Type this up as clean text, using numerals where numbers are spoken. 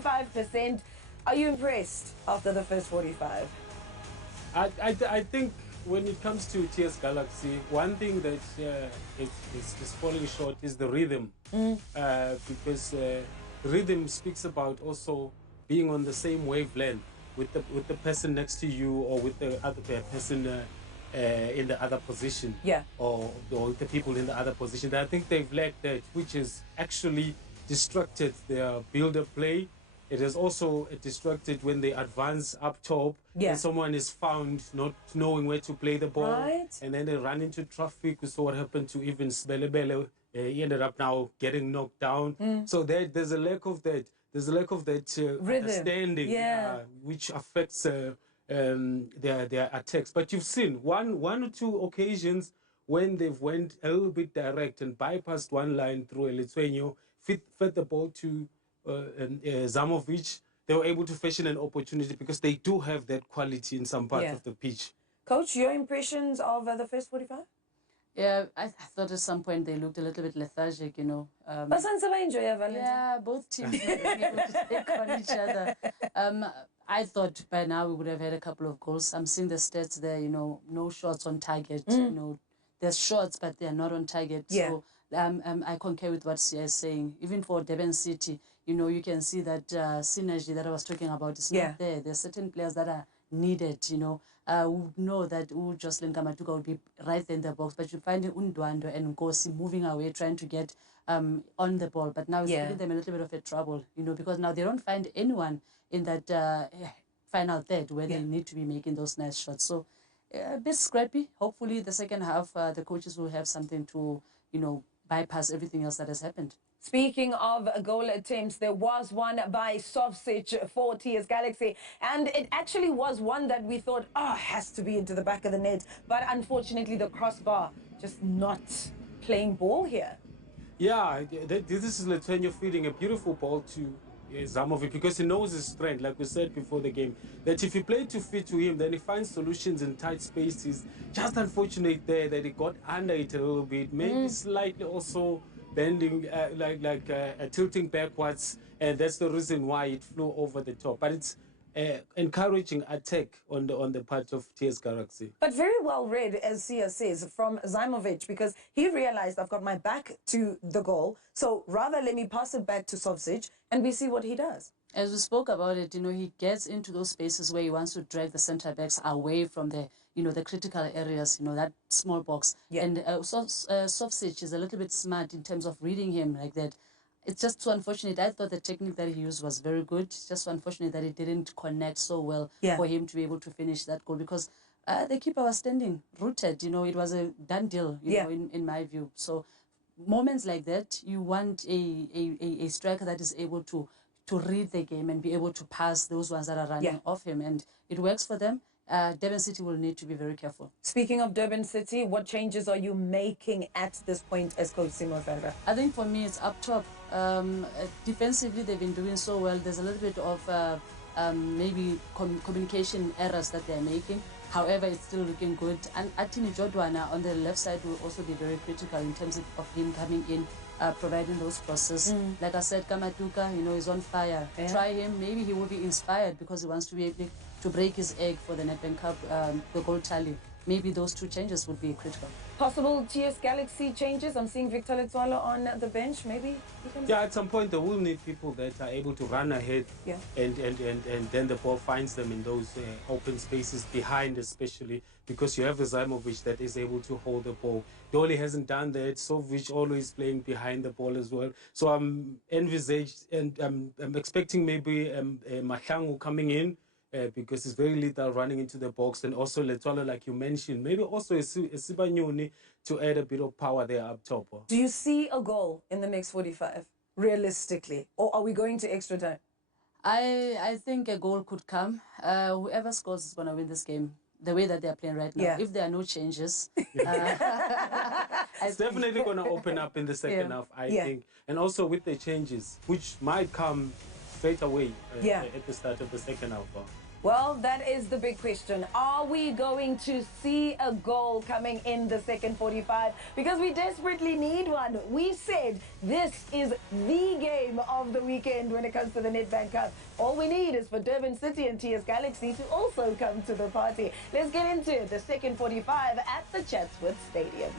45%. Are you impressed after the first 45? I think when it comes to TS Galaxy, one thing that is falling short is the rhythm. Because rhythm speaks about also being on the same wavelength with the person next to you, or with the other person in the other position, or the people in the other position. I think they've lacked that, which has actually distracted their build-up play. It is also distracted when they advance up top, and someone is found not knowing where to play the ball, and then they run into traffic. We saw what happened to even Sbelebele. He ended up now getting knocked down. So there's a lack of that. There's a lack of that understanding, which affects their attacks. But you've seen one or two occasions when they've went a little bit direct and bypassed one line through a Lithuania, fed the ball to Zamovic. They were able to fashion an opportunity because they do have that quality in some parts of the pitch. Coach, your impressions of the first 45? Yeah, I thought at some point they looked a little bit lethargic, you know. Yeah, both teams were able to take on each other. I thought by now we would have had a couple of goals. I'm seeing the stats there, you know, no shots on target. You know, there's shots, but they're not on target. So I concur with what Sia is saying. Even for Durban City, you know, you can see that synergy that I was talking about is not there. There's certain players that are needed, you know. We know that Jocelyn Kamatuka will be right there in the box, but you find Undwando and Nkosi moving away, trying to get on the ball. But now it's giving them a little bit of a trouble, you know, because now they don't find anyone in that final third where they need to be making those nice shots. So a bit scrappy. Hopefully the second half, the coaches will have something to, you know, bypass everything else that has happened. Speaking of goal attempts, there was one by Sovcic for TS Galaxy, and it actually was one that we thought, has to be into the back of the net. But unfortunately, the crossbar just not playing ball here. Yeah, this is Lithuania feeding a beautiful ball to Zamovic, because he knows his strength, like we said before the game, that if you play too fit to him, then he finds solutions in tight spaces. Just unfortunate there that he got under it a little bit, maybe slightly also bending, tilting backwards, and that's the reason why it flew over the top. But it's encouraging attack on the part of TS Galaxy. But very well read, as Sia says, from Zamovic, because he realized I've got my back to the goal, so rather let me pass it back to Sovcic and we see what he does. As we spoke about it, you know, he gets into those spaces where he wants to drag the centre backs away from the, you know, the critical areas, you know, that small box. And Sovcic is a little bit smart in terms of reading him like that. It's just so unfortunate. I thought the technique that he used was very good. It's just so unfortunate that it didn't connect so well for him to be able to finish that goal, because the keeper was standing rooted. You know, it was a done deal, you know, in my view. So moments like that, you want a striker that is able to read the game and be able to pass those ones that are running off him. And it works for them. Durban City will need to be very careful. Speaking of Durban City, what changes are you making at this point as Coach Simo Ferreira? I think for me it's up top. Defensively, they've been doing so well. There's a little bit of maybe communication errors that they're making. However, it's still looking good. And Atini Jodwana on the left side will also be very critical in terms of him coming in, providing those crosses. Like I said, Kamatuka, you know, is on fire. Try him. Maybe he will be inspired because he wants to be able to break his egg for the NEDBANK Cup, the goal tally. Maybe those two changes would be critical. Possible TS Galaxy changes? I'm seeing Victor Letswalo on the bench. Maybe he can... Yeah, at some point they will need people that are able to run ahead, and then the ball finds them in those open spaces behind, especially because you have a Zamovic that is able to hold the ball. Dolly hasn't done that. Sovcic always playing behind the ball as well. So I'm envisaged, and I'm expecting maybe Mahlangu coming in, because it's very little running into the box, and also Letswalo, like you mentioned, maybe also a Sibanyoni to add a bit of power there up top. Do you see a goal in the next 45, realistically, or are we going to extra time? I think a goal could come. Whoever scores is going to win this game, the way that they're playing right now. If there are no changes. It's definitely going to open up in the second half, I think. And also with the changes, which might come straight away at the start of the second half. Well, that is the big question. Are we going to see a goal coming in the second 45? Because we desperately need one. We said this is the game of the weekend when it comes to the Nedbank Cup. All we need is for Durban City and TS Galaxy to also come to the party. Let's get into it. The second 45 at the Chatsworth Stadium.